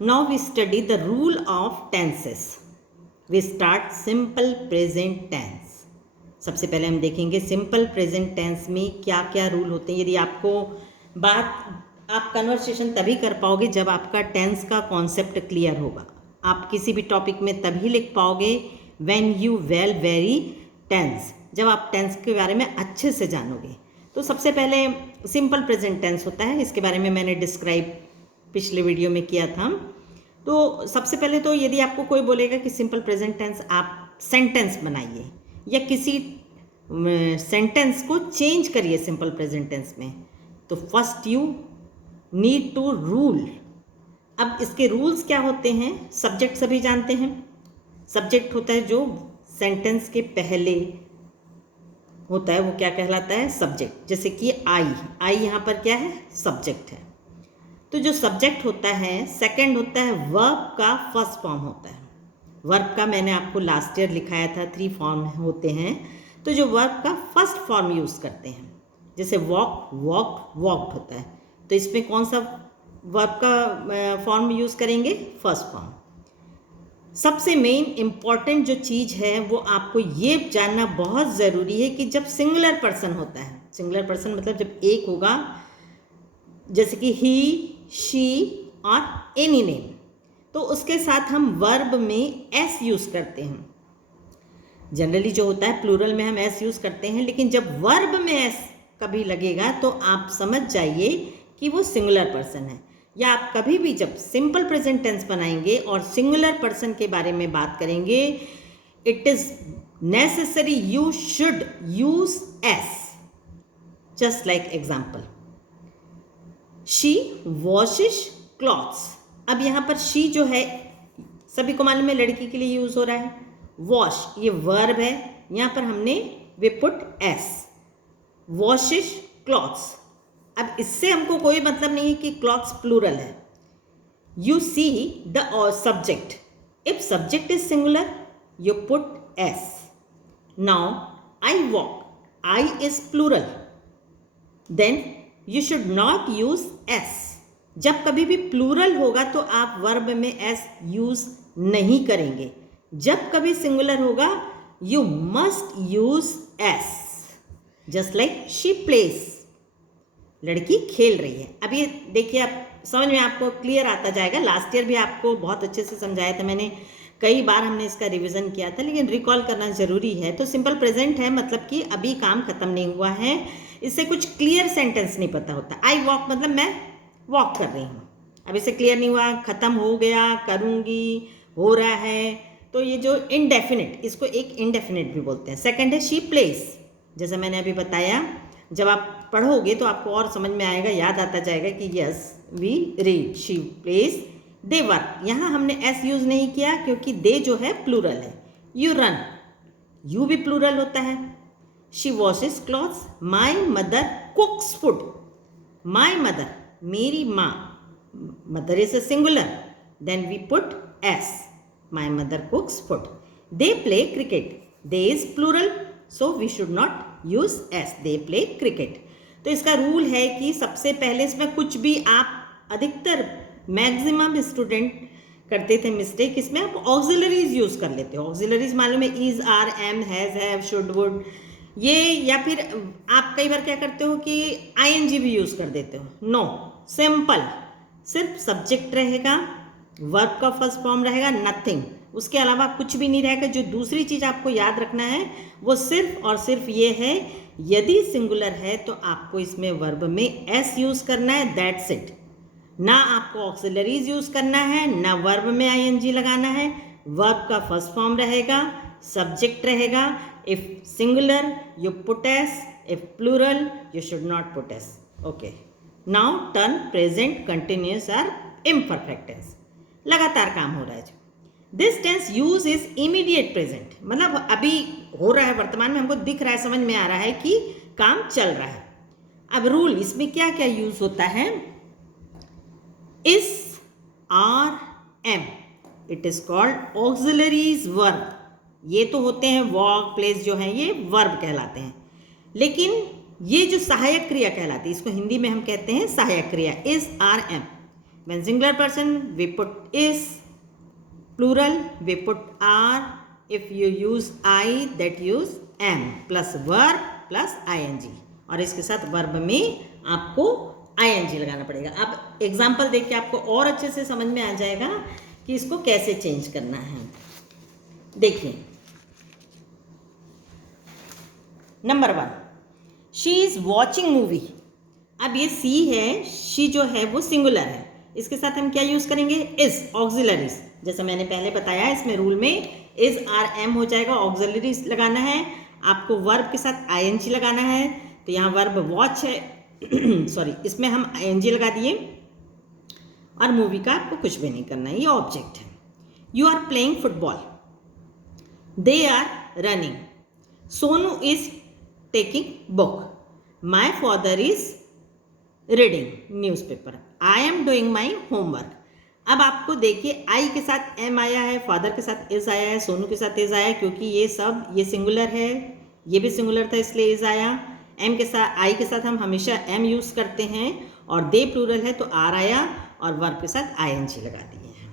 Now we study the rule of tenses. We start simple present tense. सबसे पहले हम देखेंगे सिंपल प्रेजेंट टेंस में क्या क्या रूल होते हैं। यदि आपको आप कन्वर्सेशन तभी कर पाओगे जब आपका टेंस का कॉन्सेप्ट क्लियर होगा। आप किसी भी टॉपिक में तभी लिख पाओगे व्हेन यू वेरी टेंस, जब आप टेंस के बारे में अच्छे से जानोगे। तो सबसे पहले सिंपल प्रेजेंट टेंस होता है, इसके बारे में मैंने डिस्क्राइब पिछले वीडियो में किया था। तो सबसे पहले तो यदि आपको कोई बोलेगा कि सिंपल प्रेजेंट टेंस आप सेंटेंस बनाइए या किसी सेंटेंस को चेंज करिए सिंपल प्रेजेंट टेंस में, तो first you need to rule. अब इसके रूल्स क्या होते हैं? सब्जेक्ट सभी जानते हैं। सब्जेक्ट होता है जो सेंटेंस के पहले होता है, वो क्या कहलाता है? सब्जेक्ट। जैसे कि आई यहाँ पर क्या है? सब्जेक्ट है। तो जो सब्जेक्ट होता है, सेकंड होता है वर्ब का फर्स्ट फॉर्म होता है। वर्ब का मैंने आपको लास्ट ईयर लिखाया था 3 फॉर्म होते हैं। तो जो वर्ब का फर्स्ट फॉर्म यूज़ करते हैं, जैसे वॉक वॉक वॉकड होता है, तो इसमें कौन सा वर्ब का फॉर्म यूज़ करेंगे? First form. सबसे मेन इम्पॉर्टेंट जो चीज़ है वो आपको ये जानना बहुत ज़रूरी है कि जब सिंगुलर पर्सन होता है, सिंगुलर पर्सन मतलब जब एक होगा, जैसे कि ही, शी और एनी नेम, तो उसके साथ हम वर्ब में एस यूज़ करते हैं। जनरली जो होता है प्लूरल में हम एस यूज़ करते हैं, लेकिन जब वर्ब में एस कभी लगेगा तो आप समझ जाइए कि वो सिंगुलर पर्सन है। या आप कभी भी जब सिंपल प्रेजेंट टेंस बनाएंगे और सिंगुलर पर्सन के बारे में बात करेंगे, it is necessary you should use S. Just like example, she washes clothes. अब यहाँ पर शी जो है सभी को मालूम है लड़की के लिए यूज़ हो रहा है। वॉश ये वर्ब है, यहाँ पर हमने we put S. Washes clothes. अब इससे हमको कोई मतलब नहीं है कि क्लॉथ्स प्लूरल है। You see the subject, if subject is singular you put S. Now I walk, I is plural, then you should not use S. जब कभी भी प्लूरल होगा तो आप वर्ब में एस यूज नहीं करेंगे। जब कभी सिंगुलर होगा you must use S. Just like she place, लड़की खेल रही है। अब ये देखिए, आप समझ में आपको क्लियर आता जाएगा। लास्ट ईयर भी आपको बहुत अच्छे से समझाया था मैंने, कई बार हमने इसका रिवीजन किया था, लेकिन रिकॉल करना ज़रूरी है। तो सिंपल प्रेजेंट है मतलब कि अभी काम खत्म नहीं हुआ है, इससे कुछ क्लियर सेंटेंस नहीं पता होता। आई वॉक मतलब मैं वॉक कर रही हूँ, अब इसे क्लियर नहीं हुआ, ख़त्म हो गया, करूँगी, हो रहा है, तो ये जो इनडेफिनिट, इसको एक इनडेफिनिट भी बोलते हैं। सेकंड है शी प्लेस। जैसे मैंने अभी बताया, जब आप पढ़ोगे तो आपको और समझ में आएगा, याद आता जाएगा कि yes we read she plays they work. यहाँ हमने एस यूज़ नहीं किया क्योंकि दे जो है प्लूरल है। यू रन, यू भी प्लूरल होता है। She washes clothes, my mother cooks food. My mother मेरी माँ, mother is a singular, then we put S. My mother cooks food. They play cricket, they is plural, so we should not use S. They play cricket. तो इसका rule है कि सबसे पहले इसमें कुछ भी आप, अधिकतर मैक्सिमम स्टूडेंट करते थे मिस्टेक, इसमें आप ऑक्सिलरीज यूज़ कर लेते हो। ऑक्सिलरीज मालूम है, is, are, am, has, have, should, would, ये, या फिर आप कई बार क्या करते हो कि आईएनजी भी यूज़ कर देते हो। नो, सिंपल, सिर्फ सब्जेक्ट रहेगा, वर्ब का फर्स्ट फॉर्म रहेगा, नथिंग, उसके अलावा कुछ भी नहीं रहेगा। जो दूसरी चीज़ आपको याद रखना है वो सिर्फ और सिर्फ ये है, यदि सिंगुलर है तो आपको इसमें वर्ब में एस यूज़ करना है, दैट्स इट। ना आपको ऑक्सिलरीज यूज़ करना है, ना वर्ब में आईएनजी लगाना है। वर्ब का फर्स्ट फॉर्म रहेगा, सब्जेक्ट रहेगा। If singular you put S, if plural you should not put S. Okay, now turn present continuous और इम्परफेक्ट टेंस। लगातार काम हो रहा है। This tense use is immediate present, मतलब अभी हो रहा है, वर्तमान में हमको दिख रहा है, समझ में आ रहा है कि काम चल रहा है। अब रूल, इसमें क्या क्या यूज होता है? Is, are, am, it is called auxiliaries verb. ये तो होते हैं वॉक, प्लेस जो है ये वर्ब कहलाते हैं, लेकिन ये जो सहायक क्रिया कहलाती है, इसको हिंदी में हम कहते हैं सहायक क्रिया, is, are, am. When singular person, we put is. Plural, we put are. If you use I, that use am plus verb plus ing. और इसके साथ वर्ब में आपको ing लगाना पड़ेगा. अब एग्जाम्पल देख के आपको और अच्छे से समझ में आ जाएगा कि इसको कैसे चेंज करना है. देखिए, number 1, she is watching movie. अब ये सी है, शी जो है वो सिंगुलर है. इसके साथ हम क्या यूज करेंगे? Is, auxiliaries. जैसा मैंने पहले बताया, इसमें रूल में इज आर एम हो जाएगा, ऑक्सिलरीज लगाना है. आपको वर्ब के साथ आईएनजी लगाना है. तो यहाँ वर्ब वॉच है सॉरी, इसमें हम आईएनजी लगा दिए. और मूवी का आपको कुछ भी नहीं करना है, ये ऑब्जेक्ट है. You are playing football. They are running. Sonu is taking book. My father is reading newspaper. I am doing my homework. अब आपको देखिए, आई के साथ एम आया है, फादर के साथ इज आया है, सोनू के साथ इज आया है, क्योंकि ये सिंगुलर है, ये भी सिंगुलर था इसलिए इज आया. एम के साथ, आई के साथ हम हमेशा एम यूज़ करते हैं, और दे प्लूरल है तो आर आया, और वर्ब के साथ आईएनजी लगा दिए हैं.